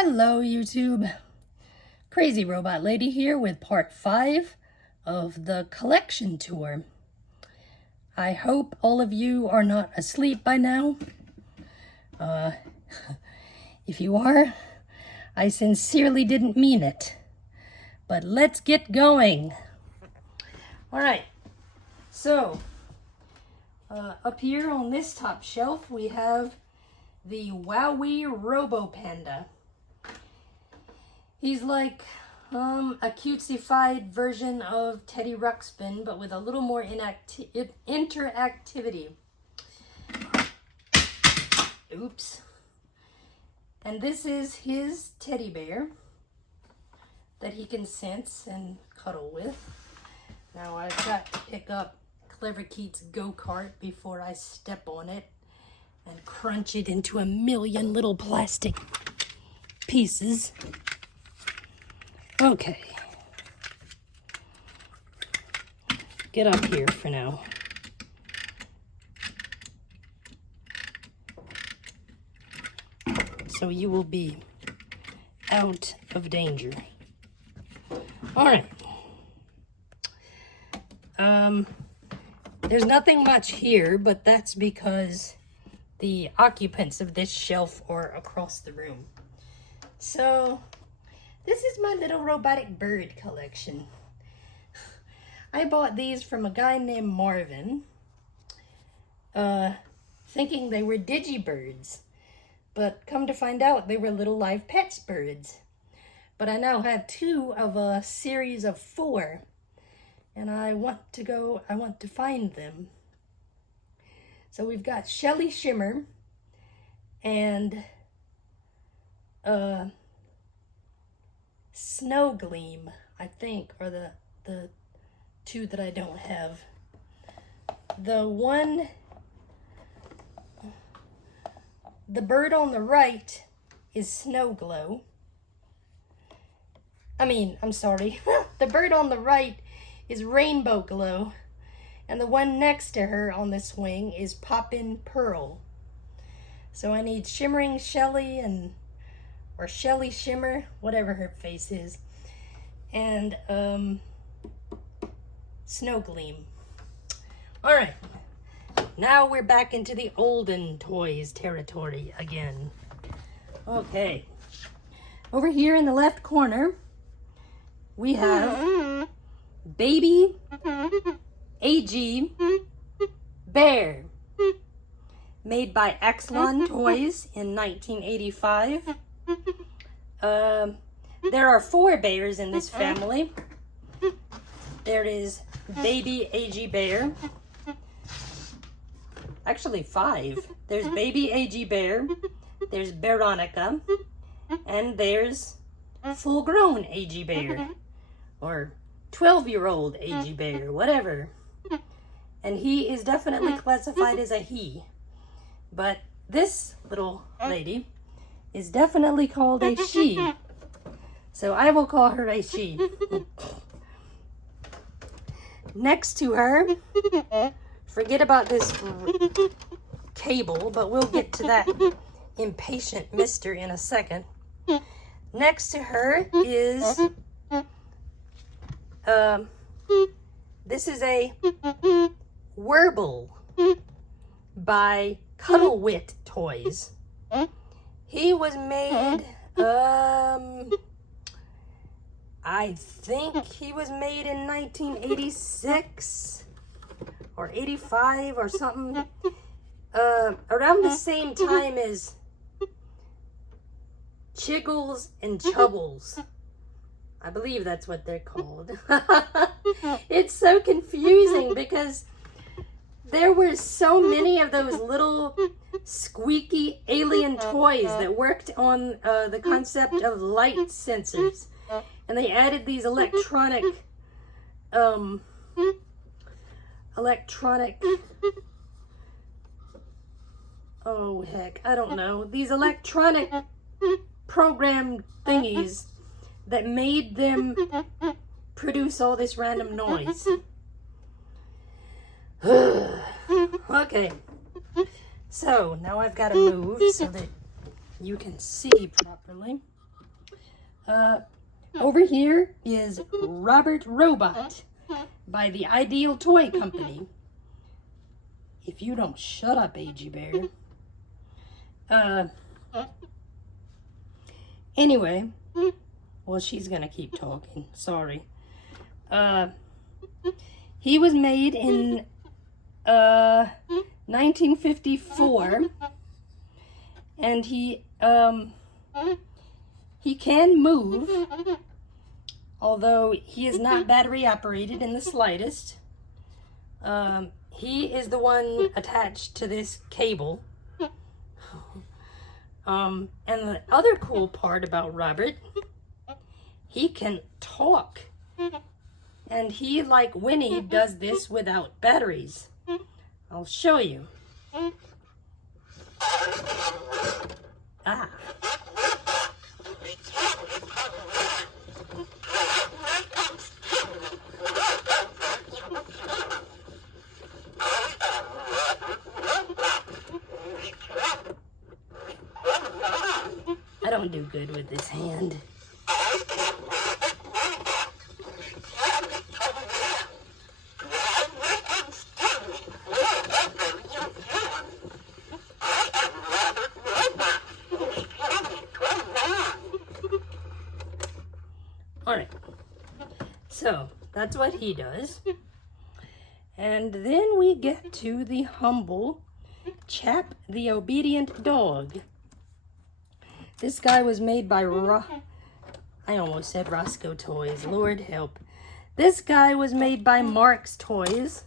Hello YouTube, Crazy Robot Lady here with part 5 of the collection tour. I hope all of you are not asleep by now. If you are, I sincerely didn't mean it. But let's get going. Alright, so up here on this top shelf we have the Wowie Robo Panda. He's like a cutesy-fied version of Teddy Ruxpin, but with a little more interactivity. Oops. And this is his teddy bear that he can sense and cuddle with. Now I've got to pick up Clever Keith's go-kart before I step on it and crunch it into a million little plastic pieces. Okay. Get up here for now. So you will be out of danger. All right. There's nothing much here, but that's because the occupants of this shelf are across the room. So this is my little robotic bird collection. I bought these from a guy named Marvin, thinking they were digibirds, but come to find out they were little live pets birds. But I now have 2 of a series of 4, and I want to find them. So we've got Shelly Shimmer and Snow Gleam, I think, are the 2 that I don't have. The bird on the right is Snow Glow. I'm sorry. The bird on the right is Rainbow Glow. And the one next to her on the swing is Poppin' Pearl. So I need Shimmering Shelly or Shelly Shimmer, whatever her face is, and Snow Gleam. All right, now we're back into the olden toys territory again. Okay, over here in the left corner, we have Baby AG Bear, made by Axlon Toys in 1985. There are 4 bears in this family. There is Baby AG Bear. Actually 5. There's Baby AG Bear, there's Veronica, and there's full-grown AG Bear, or 12-year-old AG Bear, whatever. And he is definitely classified as a he. But this little lady is definitely called a she. So I will call her a she. Next to her, forget about this cable, but we'll get to that impatient mister in a second. Next to her is, this is a Werble by Cuddlewit Toys. He was made, I think he was made in 1986 or 85 or something, around the same time as Chiggles and Chubbles. I believe that's what they're called. It's so confusing because there were so many of those little squeaky alien toys that worked on the concept of light sensors. And they added these electronic, oh heck, I don't know. These electronic program thingies that made them produce all this random noise. Okay, so now I've got to move so that you can see properly. Over here is Robert Robot by the Ideal Toy Company. If you don't shut up, AG Bear. Anyway, well, she's gonna keep talking. Sorry. He was made in 1954, and he can move, although he is not battery operated in the slightest. He is the one attached to this cable. And the other cool part about Robert, he can talk. And he, like Winnie, does this without batteries. I'll show you. Ah. I don't do good with this hand. Alright, so that's what he does. And then we get to the humble Chap the Obedient Dog. This guy was made by I almost said Roscoe Toys, Lord help. This guy was made by Mark's Toys,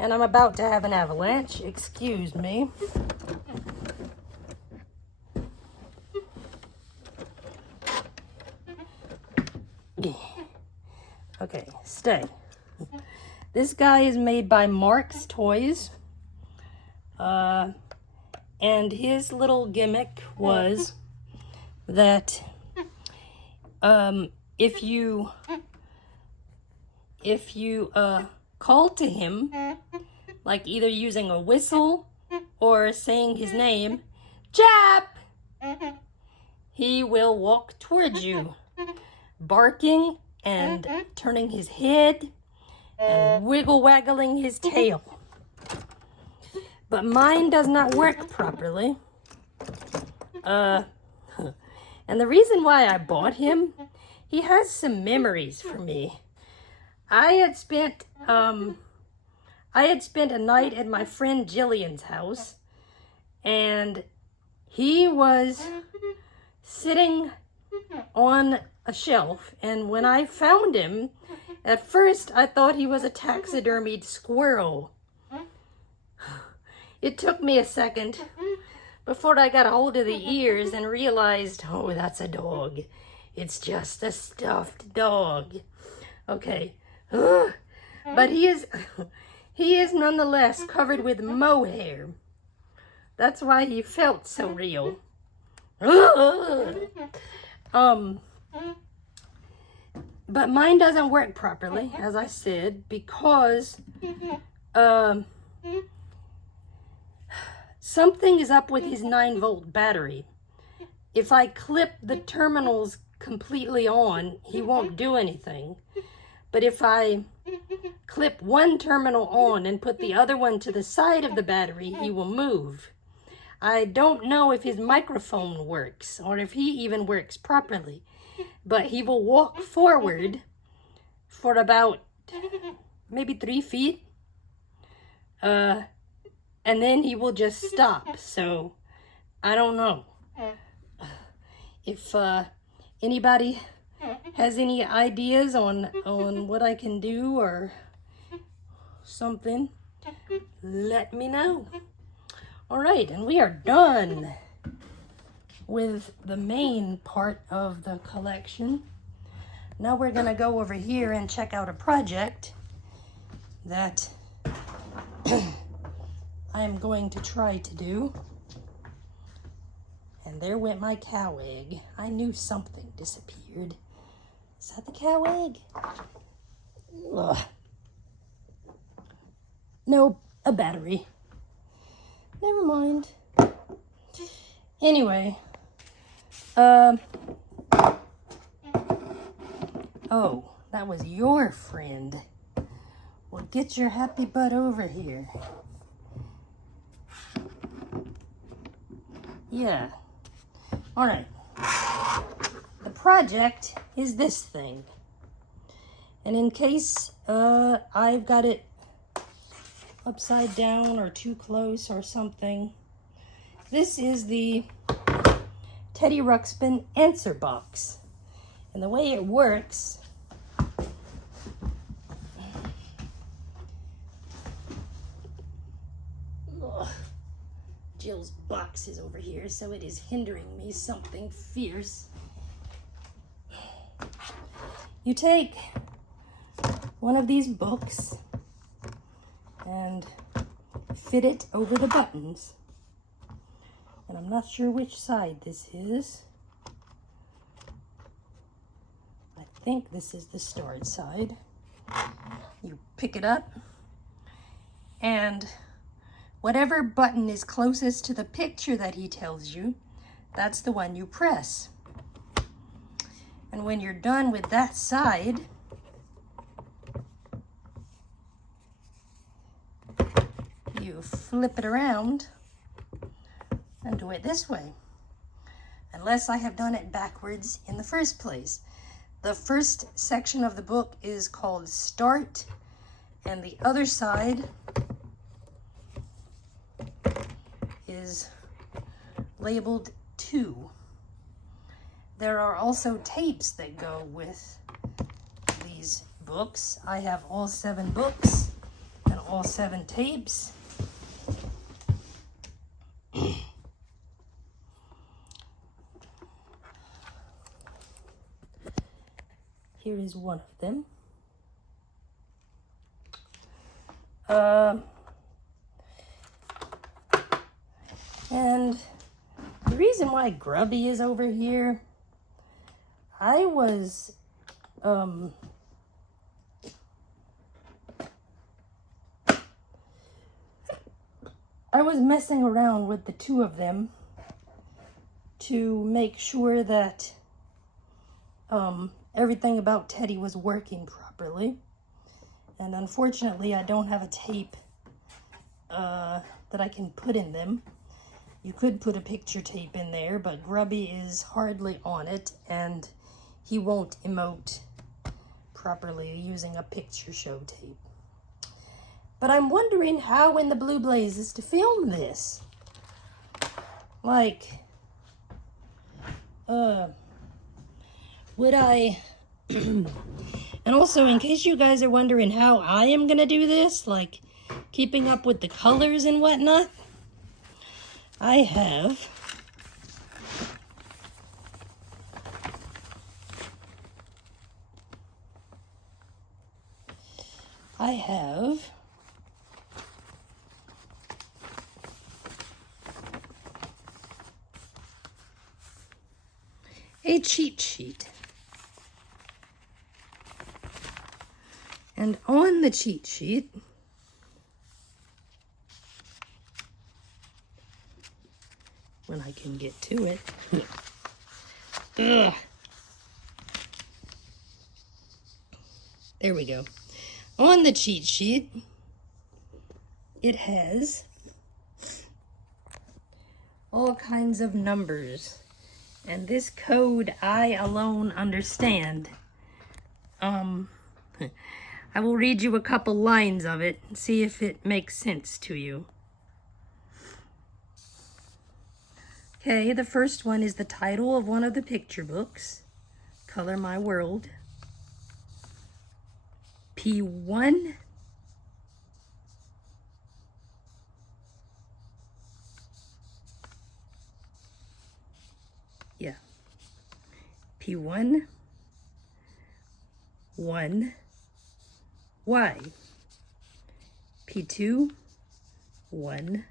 and I'm about to have an avalanche, excuse me. Okay, stay. This guy is made by Mark's Toys, and his little gimmick was that if you call to him, like either using a whistle or saying his name, Jap, he will walk towards you, barking and turning his head and wiggle-waggling his tail. But mine does not work properly. And the reason why I bought him, he has some memories for me. I had spent a night at my friend Jillian's house, and he was sitting on a shelf, and when I found him, at first I thought he was a taxidermied squirrel. It took me a second before I got a hold of the ears and realized, oh, that's a dog. It's just a stuffed dog. Okay. But he is nonetheless covered with mohair. That's why he felt so real. But mine doesn't work properly, as I said, because something is up with his 9-volt battery. If I clip the terminals completely on, he won't do anything. But if I clip one terminal on and put the other one to the side of the battery, he will move. I don't know if his microphone works or if he even works properly, but he will walk forward for about maybe 3 feet, and then he will just stop. So I don't know. If anybody has any ideas on what I can do or something, let me know. All right, and we are done with the main part of the collection. Now we're gonna go over here and check out a project that I am going to try to do. And there went my cow egg. I knew something disappeared. Is that the cow egg? Ugh. No, a battery. Never mind. Anyway, Oh, that was your friend. Well, get your happy butt over here. Yeah. All right. The project is this thing. And in case I've got it upside down or too close or something, this is the Teddy Ruxpin answer box. And the way it works, Jill's box is over here, so it is hindering me something fierce. You take one of these books and fit it over the buttons. And I'm not sure which side this is. I think this is the start side. You pick it up, and whatever button is closest to the picture that he tells you, that's the one you press. And when you're done with that side, you flip it around and do it this way. Unless I have done it backwards in the first place. The first section of the book is called Start, and the other side is labeled 2. There are also tapes that go with these books. I have all 7 books and all 7 tapes. Here is one of them. And the reason why Grubby is over here, I was messing around with the 2 of them to make sure that everything about Teddy was working properly. And unfortunately, I don't have a tape that I can put in them. You could put a picture tape in there, but Grubby is hardly on it, and he won't emote properly using a picture show tape. But I'm wondering how in the blue blazes to film this. Like, would I... And also, in case you guys are wondering how I am gonna do this, like keeping up with the colors and whatnot, I have a cheat sheet. And on the cheat sheet, when I can get to it, ugh. There we go. On the cheat sheet, it has all kinds of numbers. And this code I alone understand. I will read you a couple lines of it and see if it makes sense to you. Okay, the first one is the title of one of the picture books, Color My World. P1. Yeah. P1. 1. Y. P2. 1.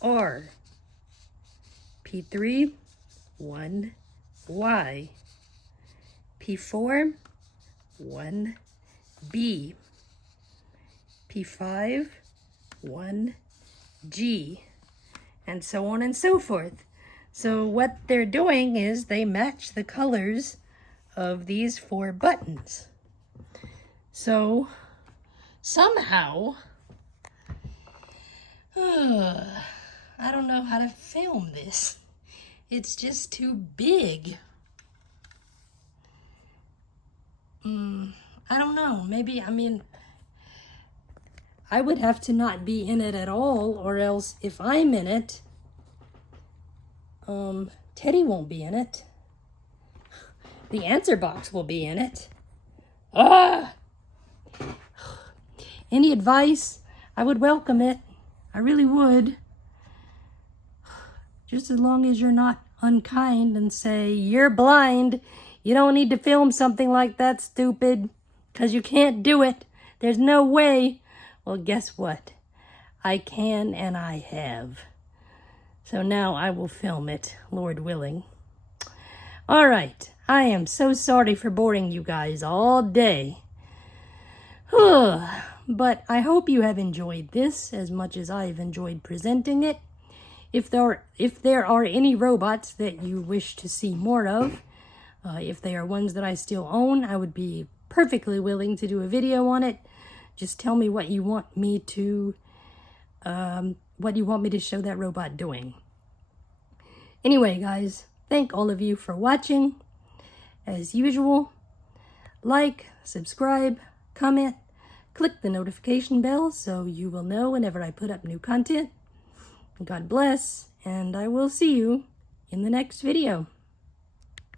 R. P3. 1. Y. P4. 1. B. P5. 1. G. And so on and so forth. So what they're doing is they match the colors of these 4 buttons. So somehow, I don't know how to film this. It's just too big. I don't know. Maybe, I mean, I would have to not be in it at all, or else if I'm in it, Teddy won't be in it. The answer box will be in it. Any advice? I would welcome it. I really would. Just as long as you're not unkind and say, you're blind. You don't need to film something like that, stupid. Because you can't do it. There's no way. Well, guess what? I can and I have. So now I will film it, Lord willing. All right. I am so sorry for boring you guys all day. But I hope you have enjoyed this as much as I've enjoyed presenting it. If there are any robots that you wish to see more of, if they are ones that I still own, I would be perfectly willing to do a video on it. Just tell me what you want me to show that robot doing. Anyway, guys, thank all of you for watching. As usual, like, subscribe, comment, click the notification bell so you will know whenever I put up new content. God bless, and I will see you in the next video.